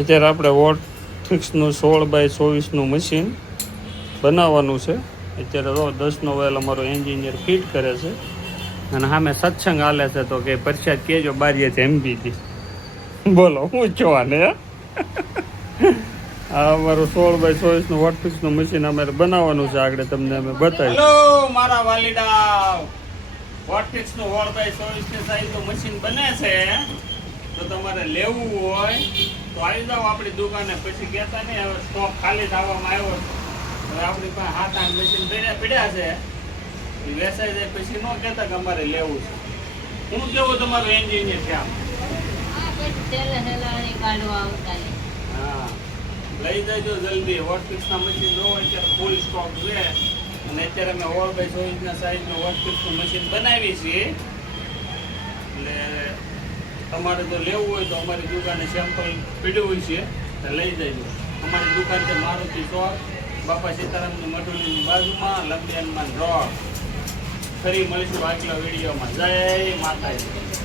અત્યારે આપણે વોટફિક્સનું 16x24નું મશીન બનાવવાનું છે. અત્યારે તો 10નો વેલ અમારો એન્જિનિયર ફિટ કરે છે અને સામે સત્સંગ હાલે છે. તો કે પ્રસાદ કહેજો બારીએથી એમપીથી બોલો હું જોવાને આ અમારું 16x24નું વોટફિક્સનું મશીન અમારે બનાવવાનું છે. આગળ તમને અમે બતાવીએ. હેલો મારા વાલીડા, વોટફિક્સનું 16x24 સાઈઝનું મશીન બને છે. તો તમારે લેવું હોય તો આવી જાઓ આપણી દુકાને. પછી કહેતા નહીં હવે સ્ટોક ખાલી થવામાં આવ્યો. હવે આપણી પાસે 7-8 મશીન પડ્યા છે. એ વેચાઈ જાય પછી ન કહેતા કે અમારે લેવું છે. હું કેવું તમારું એન્જિનિયર છે આમ? હા, લઈ જજો જલ્દી. વોટફિક્સના મશીન જો અત્યારે ફૂલ સ્ટોક છે. અને અત્યારે અમે 16x24 સાઈઝનું વોટફિક્સનું મશીન બનાવી છીએ. એટલે તમારે જો લેવું હોય તો અમારી દુકાને સેમ્પલ પીડ્યું હોય છે તો લઈ જજો. અમારી દુકાન છે મારુતિ ચોક, બાપા સીતારામની મઢુલીની બાજુમાં, લંબિયાનમાં રોડ. ફરી મળીશું આગલા વિડીયોમાં. જય માતાજી.